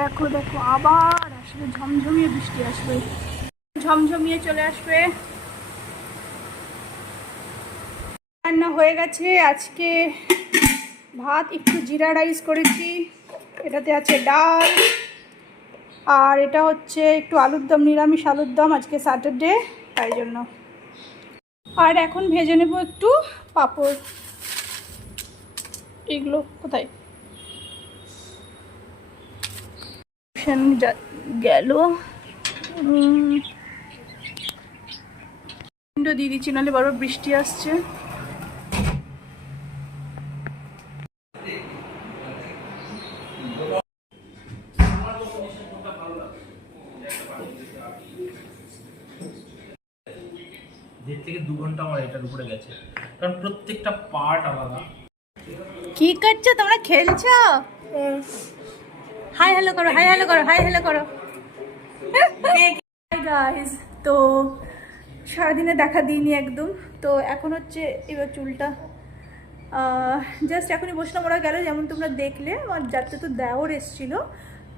দেখো দেখো আবার আসবে, ঝমঝমিয়ে বৃষ্টি আসবে, ঝমঝমিয়ে চলে আসবে। রান্না হয়ে গেছে। আজকে ভাত, একটু জিরা রাইস করেছি, এটাতে আছে ডাল, আর এটা হচ্ছে একটু আলুর দম, নিরামিষ আলুর দম, আজকে স্যাটারডে তাই জন্য। আর এখন ভেজে নেব একটু পাঁপড়। এগুলো কোথায় গেল? দিয়ে দিচ্ছি, নাহলে বারবার বৃষ্টি আসছে। থেকে 2 ঘন্টা আমার এটার উপরে গেছে, কারণ প্রত্যেকটা পার্ট আলাদা। কি করছো তোমরা? খেলছো? হাই হ্যালো করো, হাই হ্যালো করো, হাই হ্যালো করো। হাই গাইস, তো সারাদিনে দেখা দিইনি একদম। তো এখন হচ্ছে এবার চুলটা জাস্ট এখনই বসলাম, ওরা গেল, যেমন তোমরা দেখলে। আমার যাতে তো দেওর এসেছিলো,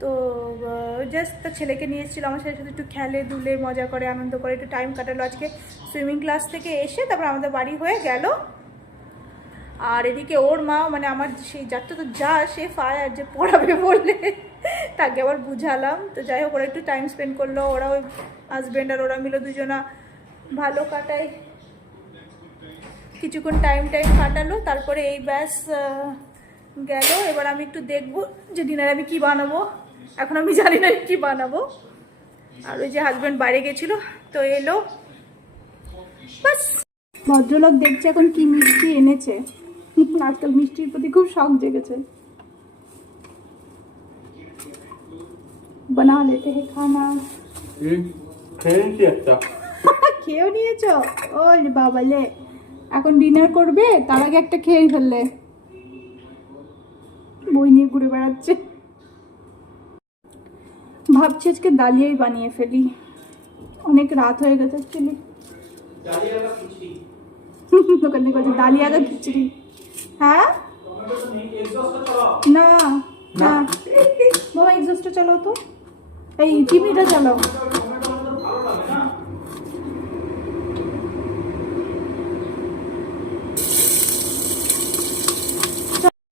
তো জাস্ট তার ছেলেকে নিয়ে এসেছিলো, আমার সাথে সাথে একটু খেলে দুলে মজা করে আনন্দ করে একটু টাইম কাটালো। আজকে সুইমিং ক্লাস থেকে এসে তারপর আমাদের বাড়ি হয়ে গেল। আর এদিকে ওর মা, মানে আমার সেই যাত্রা তো যা, সে ফায়ার, যে পড়াবে বললে তাকে আবার বুঝালাম। তো যাই হোক, ওরা একটু টাইম স্পেন্ড করলো, ওরা ওই হাজব্যান্ড আর ওরা মিলে দুজনা ভালো কাটায়, কিছুক্ষণ টাইম কাটালো। তারপরে এই ব্যাস গেল। এবার আমি একটু দেখবো যে ডিনারে আমি কী বানাবো। এখন আমি জানি না কী বানাবো। আর ওই যে হাজব্যান্ড বাইরে গেছিলো, তো এলো বাস। ভদ্রলোক দেখছে এখন কি মিষ্টি এনেছে। আজকাল মিষ্টির প্রতি খুব শখ জেগেছে। বানা লেতে হে খানা। খেয়েও নিয়েছ? ওই বাবালে, এখন ডিনার করবে, তার আগে একটা খেয়ে ফেললে। বই নিয়ে ঘুরে বেড়াচ্ছে। ভাবছি আজকে ডালিয়াই বানিয়ে ফেলি, অনেক রাত হয়ে গেছে অ্যাকচুয়ালি। ওখান থেকে বলছে ডালিয়া তো খিচড়ি। হ্যাঁ না না, বাবা এক্সস্টটা চালাও তো, এই চিমনিটা চালাও।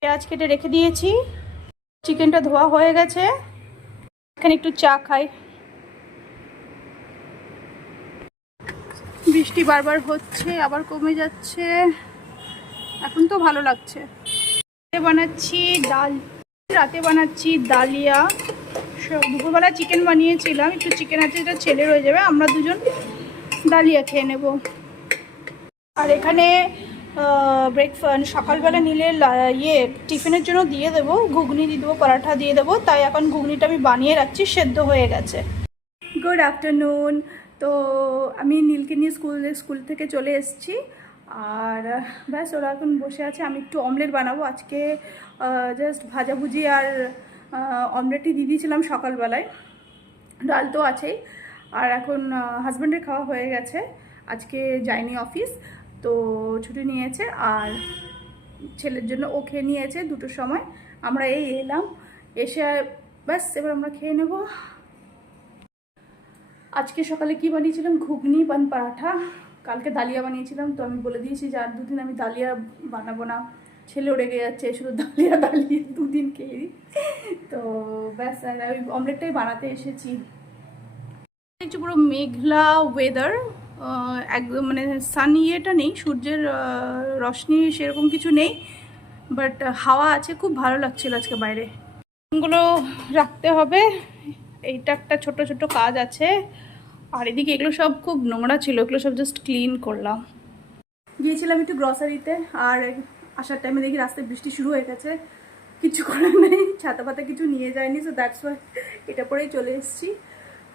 পেঁয়াজ কেটে রেখে দিয়েছি, চিকেনটা ধোয়া হয়ে গেছে। এখানে একটু চা খাই। বৃষ্টি বারবার হচ্ছে, আবার কমে যাচ্ছে, এখন তো ভালো লাগছে। বানাচ্ছি ডাল, রাতে বানাচ্ছি ডালিয়া। দুপুরবেলা চিকেন বানিয়েছিলাম, একটু চিকেন আছে, এটা ছেলে রয়ে যাবে, আমরা দুজন ডালিয়া খেয়ে নেব। আর এখানে ব্রেকফাস্ট সকালবেলা নিলে টিফিনের জন্য দিয়ে দেবো, ঘুগনি দিয়ে দেবো, পরাঠা দিয়ে দেবো, তাই এখন ঘুগনিটা আমি বানিয়ে রাখছি, সেদ্ধ হয়ে গেছে। Good afternoon. তো আমি নীলকে নিয়ে স্কুল থেকে চলে এসেছি, আর ব্যাস ওরা এখন বসে আছে। আমি একটু অমলেট বানাবো আজকে, জাস্ট ভাজাভুজি আর অমলেটই দিয়ে দিয়েছিলাম সকালবেলায়, ডাল তো আছেই। আর এখন হাজব্যান্ডের খাওয়া হয়ে গেছে, আজকে যায়নি অফিস, তো ছুটি নিয়েছে। আর ছেলের জন্য ও খেয়ে নিয়েছে 2টোর সময়, আমরা এই এলাম, এসে ব্যাস এবার আমরা খেয়ে নেব। আজকে সকালে কি বানিয়েছিলাম, ঘুগনি বান পরাঠা। কালকে ডালিয়া বানিয়েছিলাম, তো আমি বলে দিয়েছি যে আর 2 দিন আমি ডালিয়া বানাবো না, ছেলেও রেগে যাচ্ছে, শুধু ডালিয়া 2 দিন খেয়ে। তো ব্যাস, আর ওই অমলেটটাই বানাতে এসেছি। একটু পুরো মেঘলা ওয়েদার, একদম মানে সান ইয়েটা নেই, সূর্যের রশ্মি সেরকম কিছু নেই, বাট হাওয়া আছে, খুব ভালো লাগছিল আজকে বাইরে। এগুলো রাখতে হবে, এইটা একটা ছোট ছোট কাজ আছে। আর এদিকে এগুলো সব খুব নোংরা ছিল, এগুলো সব জাস্ট ক্লিন করলাম। গিয়েছিলাম একটু গ্রসারিতে, আর আসার টাইমে দেখি রাস্তায় বৃষ্টি শুরু হয়ে গেছে, কিছু করার নেই, ছাতা পাতা কিছু নিয়ে যায়নি, সো দ্যাটস ওয়াই এটা পরেই চলে এসেছি।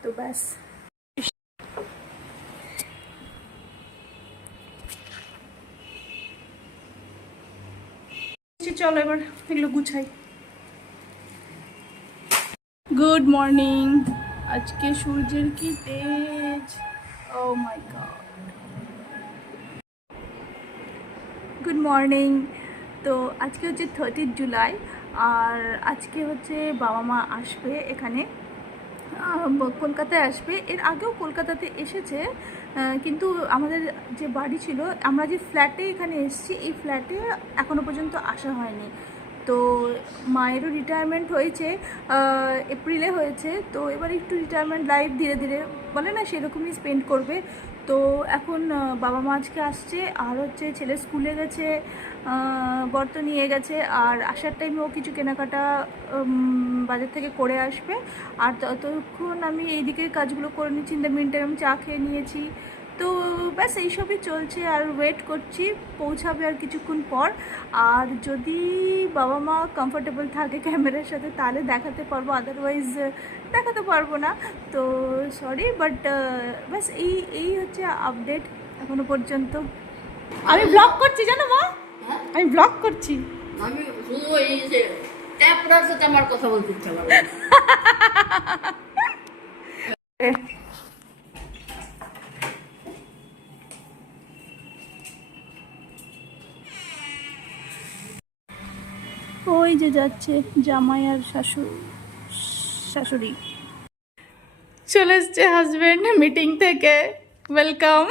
তো ব্যাস, চলো এবার এগুলো গুছাই। Good morning. আজকে সূর্যের কি তেজ, ও মাই গড। Good morning. তো আজকে হচ্ছে 30 জুলাই, আর আজকে হচ্ছে বাবা মা আসবে এখানে, কলকাতায় আসবে। এর আগেও কলকাতাতে এসেছে, কিন্তু আমাদের যে বাড়ি ছিল, আমরা যে ফ্ল্যাটে এখানে এসেছি, এই ফ্ল্যাটে এখনও পর্যন্ত আসা হয়নি। তো মায়েরও রিটায়ারমেন্ট হয়েছে, এপ্রিলে হয়েছে। তো এবার একটু রিটায়ারমেন্ট লাইফ ধীরে ধীরে বলে না, সেরকমই স্পেন্ড করবে। তো এখন বাবা মা আজকে আসছে, আর হচ্ছে ছেলে স্কুলে গেছে, বর তো নিয়ে গেছে। আর আসার টাইমে ও কিছু কেনাকাটা বাজার থেকে করে আসবে। আর ততক্ষণ আমি এইদিকে কাজগুলো করে নিচ্ছি। ইন দ্য মিন টাইম আমি চা খেয়ে নিয়েছি। তো ব্যাস এইসবই চলছে, আর ওয়েট করছি, পৌঁছাবে আর কিছুক্ষণ পর। আর যদি বাবা মা কমফোর্টেবল থাকে ক্যামেরার সাথে তাহলে দেখাতে পারবো, আদারওয়াইজ দেখাতে পারবো না। তো সরি, বাট ব্যাস এই হচ্ছে আপডেট এখনো পর্যন্ত। আমি ব্লগ করছি জানো মা, আমি ব্লগ করছি। আমি শুধু এই যে ট্যাপরার সাথে আমার কথা বলতে ইচ্ছা করে। ওই যে যাচ্ছে জামাই আর শাশুড়ি। চলে এসছে হাজবেন্ড মিটিং থেকে, ওয়েলকাম।